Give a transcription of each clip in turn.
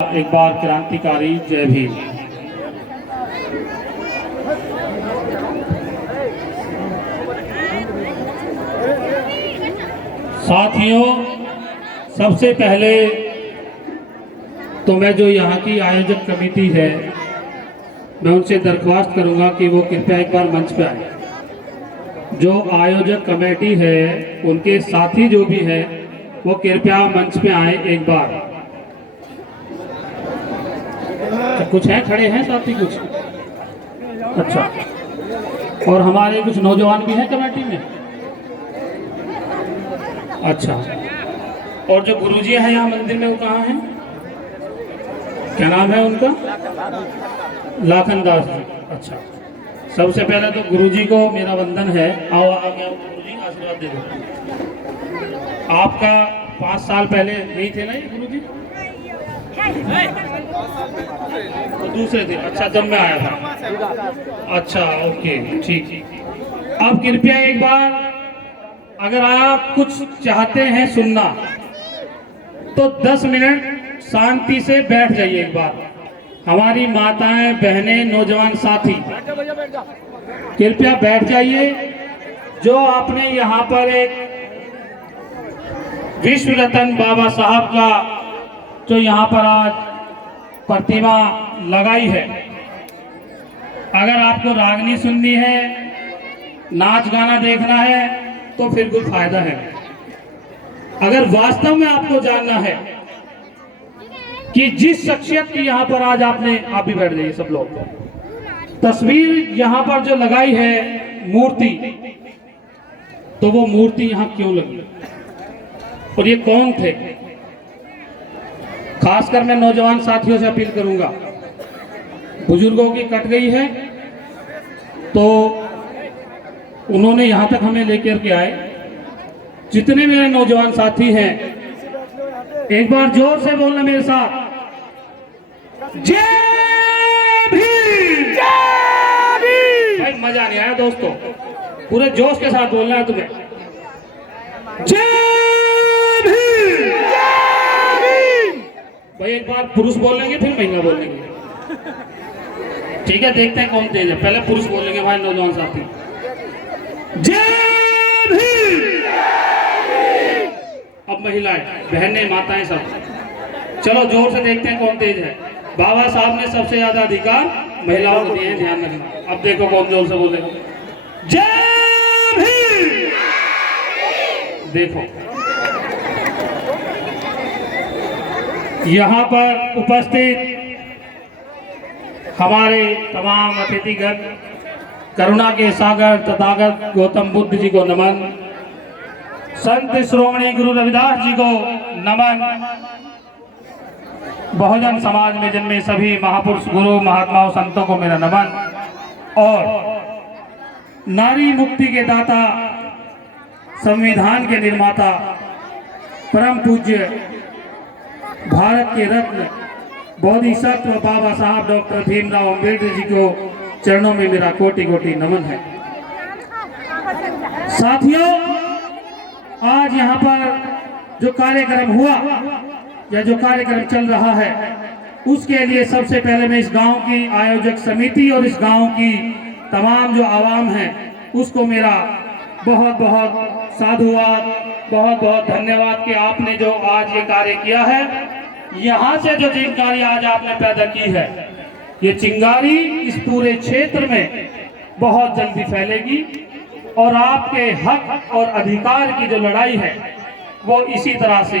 एक बार क्रांतिकारी जय भीम। साथियों, सबसे पहले तो मैं जो यहाँ की आयोजक कमेटी है, मैं उनसे दरख्वास्त करूँगा कि वो कृपया एक बार मंच पे आए। जो आयोजक कमेटी है उनके साथी जो भी है वो कृपया मंच पे आए एक बार। कुछ है, खड़े हैं साथी कुछ? अच्छा, और हमारे कुछ नौजवान भी हैं कमेटी में। अच्छा, और जो गुरुजी हैं यहाँ मंदिर में वो कहाँ हैं? क्या नाम है उनका? लाखन दास जी। अच्छा, सबसे पहले तो गुरुजी को मेरा वंदन है। आओ आ गया गुरुजी, आशीर्वाद दे दो। आपका 5 साल पहले नहीं थे ना ये गुरुजी? तो दूसरे थे। अच्छा, जब मैं आया था। अच्छा, ओके, ठीक। अब कृपया एक बार, अगर आप कुछ चाहते हैं सुनना तो 10 मिनट शांति से बैठ जाइए एक बार। हमारी माताएं, बहनें, नौजवान साथी कृपया बैठ जाइए। जो आपने यहाँ पर एक विश्व रत्न बाबा साहब का जो यहाँ पर आज प्रतिमा लगाई है, अगर आपको रागनी सुननी है, नाच गाना देखना है तो फिर कुछ फायदा है। अगर वास्तव में आपको जानना है कि जिस शख्सियत की यहाँ पर आज आप भी बैठ जाइए सब लोग, तस्वीर यहाँ पर जो लगाई है मूर्ति, तो वो मूर्ति यहाँ क्यों लगी और ये कौन थे? खासकर मैं नौजवान साथियों से अपील करूंगा, बुजुर्गों की कट गई है तो उन्होंने यहां तक हमें लेकर के आए। जितने मेरे नौजवान साथी हैं एक बार जोर से बोलना मेरे साथ, जय भीम। जय भीम। भाई मजा नहीं आया दोस्तों, पूरे जोश के साथ बोलना है तुम्हें। जय भीम। भाई एक बार पुरुष बोलेंगे फिर महिला बोलेंगे, ठीक है? देखते हैं कौन तेज है। पहले पुरुष बोलेंगे भाई नौजवान साथी, जय भीम। अब महिलाएं, बहनें, माताएं सब, चलो जोर से देखते हैं कौन तेज है। बाबा साहब ने सबसे ज्यादा अधिकार महिलाओं को दिए, ध्यान रखना। अब देखो कौन जोर से बोलेगा, जय भीम। देखो यहाँ पर उपस्थित हमारे तमाम अतिथिगण, करुणा के सागर तथागत गौतम बुद्ध जी को नमन, संत श्रोमणी गुरु रविदास जी को नमन, बहुजन समाज में जन्मे सभी महापुरुष, गुरु, महात्माओं, संतों को मेरा नमन, और नारी मुक्ति के दाता, संविधान के निर्माता, परम पूज्य भारत के रत्न बोधिसत्व बाबा साहब डॉक्टर भीमराव अम्बेडकर जी को चरणों में मेरा कोटि कोटि नमन है। साथियों, आज यहाँ पर जो कार्यक्रम हुआ या जो कार्यक्रम चल रहा है, उसके लिए सबसे पहले मैं इस गांव की आयोजक समिति और इस गांव की तमाम जो आवाम है उसको मेरा बहुत बहुत साधुवाद, बहुत बहुत धन्यवाद कि आपने जो आज ये कार्य किया है। यहाँ से जो चिंगारी आज आपने पैदा की है, ये चिंगारी इस पूरे क्षेत्र में बहुत जल्दी फैलेगी और आपके हक और अधिकार की जो लड़ाई है वो इसी तरह से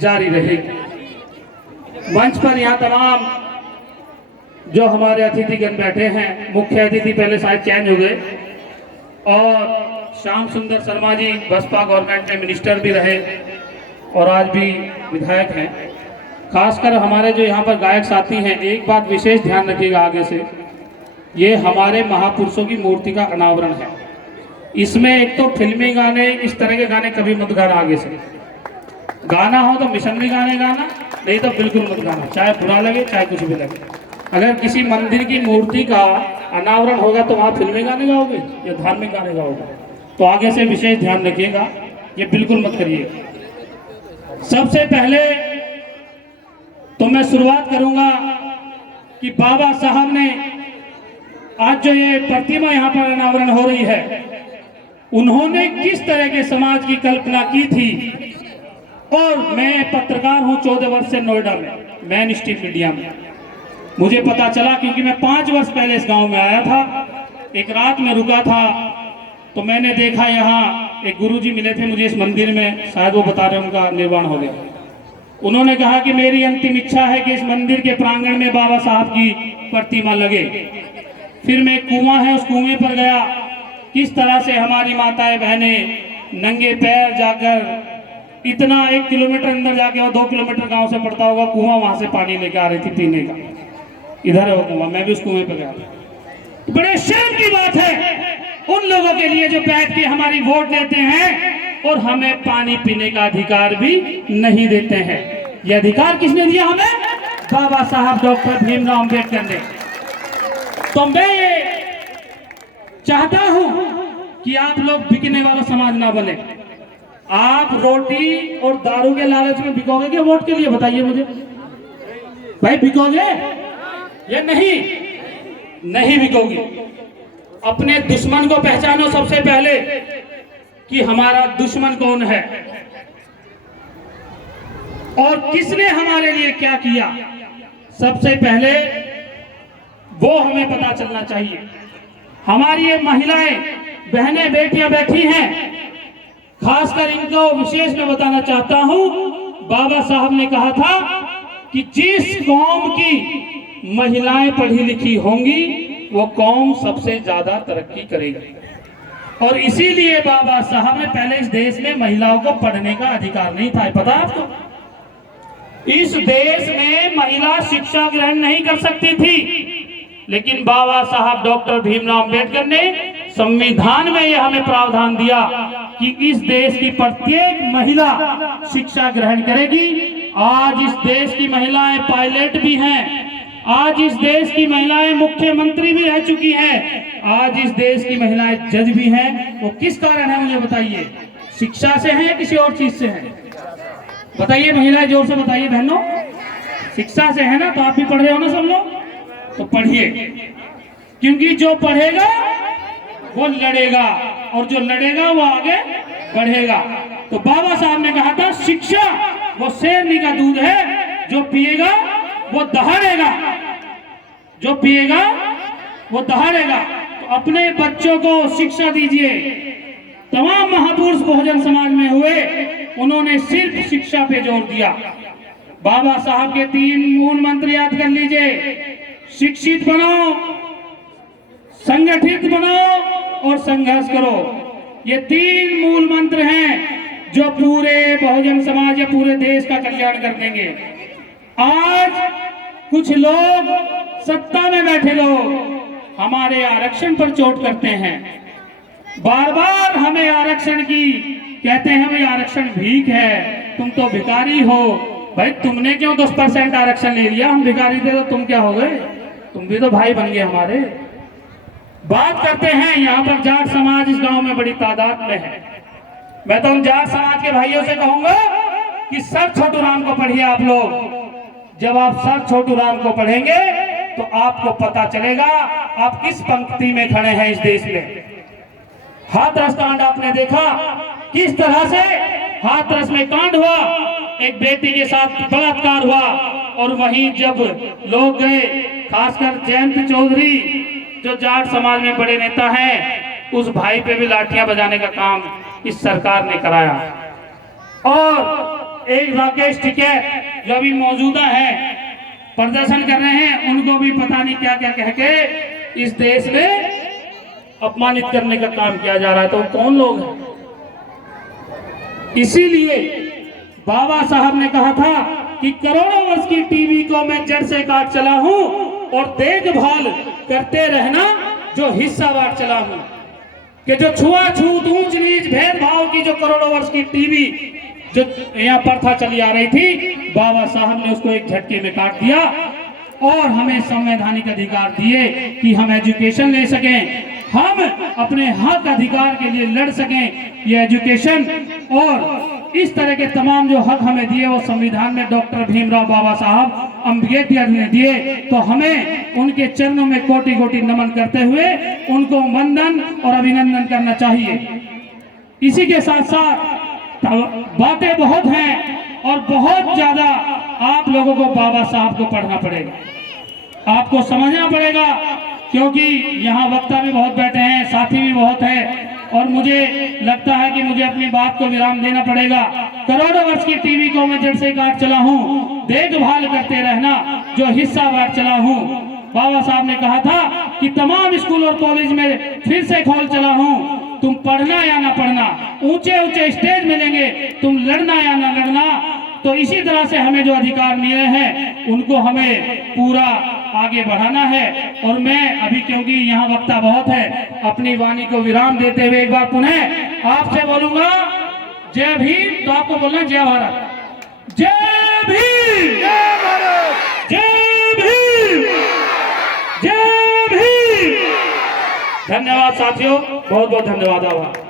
जारी रहेगी। मंच पर यहाँ तमाम जो हमारे अतिथिगण बैठे हैं, मुख्य अतिथि पहले शायद चेंज हो गए, और श्याम सुंदर शर्मा जी बसपा गवर्नमेंट में मिनिस्टर भी रहे और आज भी विधायक हैं। खासकर हमारे जो यहाँ पर गायक साथी हैं, एक बात विशेष ध्यान रखिएगा आगे से, ये हमारे महापुरुषों की मूर्ति का अनावरण है। इसमें एक तो फिल्मी गाने, इस तरह के गाने कभी मत गाना। आगे से गाना हो तो मिशनरी गाने गाना, नहीं तो बिल्कुल मत गाना, चाहे बुरा लगे चाहे कुछ भी लगे। अगर किसी मंदिर की मूर्ति का अनावरण होगा तो वहाँ फिल्मी गाने गाओगे या धार्मिक गाने गाओगे? तो आगे से विशेष ध्यान रखिएगा, ये बिल्कुल मत करिए। सबसे पहले तो मैं शुरुआत करूंगा कि बाबा साहब ने आज जो ये प्रतिमा यहाँ पर अनावरण हो रही है, उन्होंने किस तरह के समाज की कल्पना की थी। और मैं पत्रकार हूँ 14 वर्ष से नोएडा में, मैन स्ट्रीम मीडिया में। मुझे पता चला क्योंकि मैं 5 वर्ष पहले इस गांव में आया था, एक रात में रुका था, तो मैंने देखा यहाँ एक गुरुजी मिले थे मुझे इस मंदिर में, शायद वो बता रहे उनका निर्वाण हो गया। उन्होंने कहा कि मेरी अंतिम इच्छा है कि इस मंदिर के प्रांगण में बाबा साहब की प्रतिमा लगे। फिर मैं कुआं है उस कुएं पर गया, किस तरह से हमारी माताएं बहनें नंगे पैर जाकर इतना 1 किलोमीटर अंदर जाके और 2 किलोमीटर गांव से पड़ता होगा कुआं, वहां से पानी लेकर आ रही थी पीने का। इधर है वो कुआं, मैं भी उस कुएं पर गया। बड़े शर्म की बात है उन लोगों के लिए जो बैठ के हमारी वोट देते हैं और हमें पानी पीने का अधिकार भी नहीं देते हैं। ये अधिकार किसने दिया हमें? बाबा साहब डॉक्टर भीमराव अंबेडकर ने। तो मैं ये चाहता हूं कि आप लोग बिकने वाला समाज ना बने। आप रोटी और दारू के लालच में बिकोगे क्या वोट के लिए? बताइए मुझे भाई, बिकोगे या नहीं? नहीं बिकोगे। अपने दुश्मन को पहचानो सबसे पहले कि हमारा दुश्मन कौन है और किसने हमारे लिए क्या किया। सबसे पहले वो हमें पता चलना चाहिए। हमारी ये महिलाएं बहनें बेटियां बैठी हैं, खासकर इनको विशेष में बताना चाहता हूं। बाबा साहब ने कहा था कि जिस कौम की महिलाएं पढ़ी लिखी होंगी वो कौम सबसे ज्यादा तरक्की करेगी। और इसीलिए बाबा साहब ने पहले इस देश में महिलाओं को पढ़ने का अधिकार नहीं था, पता आपको? इस देश में महिला शिक्षा ग्रहण नहीं कर सकती थी, लेकिन बाबा साहब डॉक्टर भीमराव अंबेडकर ने संविधान में यह हमें प्रावधान दिया कि इस देश की प्रत्येक महिला शिक्षा ग्रहण करेगी। आज इस देश की महिलाएं पायलट भी हैं, आज इस देश की महिलाएं मुख्यमंत्री भी रह चुकी हैं, आज इस देश की महिलाएं जज भी हैं। वो किस कारण है मुझे बताइए? शिक्षा से है या किसी और चीज से है? बताइए महिलाएं, जोर से बताइए बहनों। शिक्षा से है ना? तो आप भी पढ़ रहे हो ना सब लोग, तो पढ़िए, क्योंकि जो पढ़ेगा वो लड़ेगा और जो लड़ेगा वो आगे बढ़ेगा। तो बाबा साहब ने कहा था शिक्षा वो शेरनी का दूध है, जो पिएगा वो दहाड़ेगा, जो पिएगा वो दहाड़ेगा। तो अपने बच्चों को शिक्षा दीजिए। तमाम महापुरुष बहुजन समाज में हुए, उन्होंने सिर्फ शिक्षा पे जोर दिया। बाबा साहब के 3 मूल मंत्र याद कर लीजिए। शिक्षित बनो, संगठित बनो और संघर्ष करो। ये 3 मूल मंत्र हैं जो पूरे बहुजन समाज या पूरे देश का कल्याण कर देंगे। आज कुछ लोग सत्ता में बैठे लोग हमारे आरक्षण पर चोट करते हैं, बार बार हमें आरक्षण की कहते हैं भाई आरक्षण भीख है, तुम तो भिखारी हो। भाई तुमने क्यों 10% आरक्षण ले लिया? हम भिखारी थे तो तुम क्या हो गए? तुम भी तो भाई बन गए हमारे। बात करते हैं यहाँ पर जाट समाज इस गांव में बड़ी तादाद में है। मैं तो उन जाट समाज के भाइयों से कहूंगा कि सर छोटू राम को पढ़िए आप लोग। जब आप सर छोटू राम को पढ़ेंगे तो आपको पता चलेगा आप किस पंक्ति में खड़े हैं इस देश में। हाथरस कांड आपने देखा, किस तरह से हाथरस में कांड हुआ, एक बेटी के साथ बलात्कार हुआ। और वहीं जब लोग गए, खासकर जयंत चौधरी जो जाट समाज में बड़े नेता हैं, उस भाई पे भी लाठियां बजाने का काम इस सरकार ने कराया। और एक राकेश टिकैत जो अभी मौजूदा है, प्रदर्शन कर रहे हैं, उनको भी पता नहीं क्या क्या कह के इस देश में अपमानित करने का काम किया जा रहा है। तो कौन लोग हैं? इसीलिए बाबा साहब ने कहा था कि करोड़ों वर्ष की टीबी को मैं जड़ से काट चला हूं और देखभाल करते रहना जो हिस्सा बांट चला हूं। कि जो छुआछूत, ऊंच नीच, भेदभाव की जो करोड़ों वर्ष की टीबी जो यहाँ प्रथा चली आ रही थी, बाबा साहब ने उसको एक झटके में काट दिया और हमें संवैधानिक अधिकार दिए कि हम एजुकेशन ले सकें, हम अपने हक अधिकार के लिए लड़ सकें। ये एजुकेशन और इस तरह के तमाम जो हक हमें दिए वो संविधान में डॉक्टर भीमराव बाबा साहब अम्बेडकर ने दिए, तो हमें उनके चरणों में कोटि कोटि नमन करते हुए उनको वंदन और अभिनंदन करना चाहिए। इसी के साथ साथ बातें बहुत हैं और बहुत ज्यादा आप लोगों को बाबा साहब को पढ़ना पड़ेगा, आपको समझना पड़ेगा, क्योंकि यहाँ वक्ता भी बहुत बैठे हैं, साथी भी बहुत है, और मुझे लगता है कि मुझे अपनी बात को विराम देना पड़ेगा। करोड़ों वर्ष की टीवी को मैं जब से काट चला हूँ, देखभाल करते रहना जो हिस्सा बांट चला हूँ। बाबा साहब ने कहा था कि तमाम स्कूल और कॉलेज में फिर से खोल चला हूँ, तुम पढ़ना या ना पढ़ना, ऊंचे ऊंचे स्टेज मिलेंगे, तुम लड़ना या ना लड़ना। तो इसी तरह से हमें जो अधिकार मिले हैं उनको हमें पूरा आगे बढ़ाना है। और मैं अभी, क्योंकि यहाँ वक्ता बहुत है, अपनी वाणी को विराम देते हुए एक बार पुनः आपसे बोलूंगा जय भीम, तो आपको बोलना जय भारत, जय भीम, जय भारत, जय भीम, जय भीम। धन्यवाद साथियों, बहुत बहुत धन्यवाद। आभार।